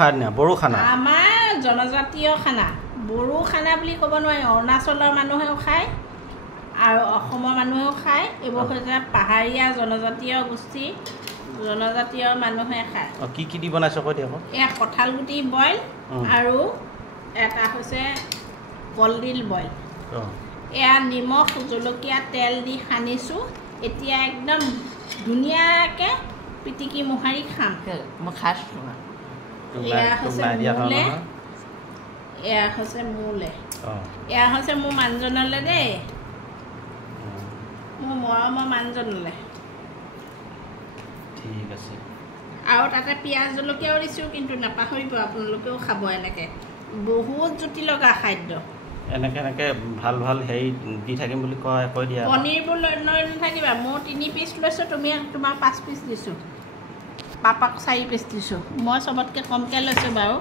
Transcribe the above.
খানা বড়ো খানা আমাৰ জনজাতীয় খানা বড়ো খানা বুলি ক'ব নোৱাৰি অৰুণাচলৰ মানুহেও খায় আৰু অসমৰ মানুহেও খায় এইবোৰ হৈছে পাহাৰীয়া জনজাতীয় গোষ্ঠী জনজাতীয় মানুহে খায় কি কি দি বনাইছ কৈ দিয়ক এয়া কঁঠাল গুটি বইল আৰু এটা হৈছে কলডিল বইল এয়া নিমখ জলকীয়া তেল দি সানিছোঁ এতিয়া একদম ধুনীয়াকৈ পিটিকি মোহাৰি খাম মই খাইছোঁ এয়া হৈছে মোলে এয়া হৈছে মোলে এয়া হৈছে মোৰ মানুহজনলৈ দেই মোৰ মৰমৰ মানুহজনলৈ ঠিক আছে আৰু তাতে পিঁয়াজ জলকীয়াও দিছোঁ কিন্তু নাপাহৰিব আপোনালোকেও খাব এনেকৈ বহুত জুতি লগা খাদ্য এনেকৈ ভাল ভাল হেৰি দি থাকিম বুলি কৈ দিয়া পনীৰবোৰ লৈ নাথাকিবা মই 3 পিচ লৈছোঁ তুমি তোমাক 5 পিচ দিছোঁ পাপাক 4 পিচ দিছোঁ মই চবতকৈ কমকৈ লৈছোঁ বাৰু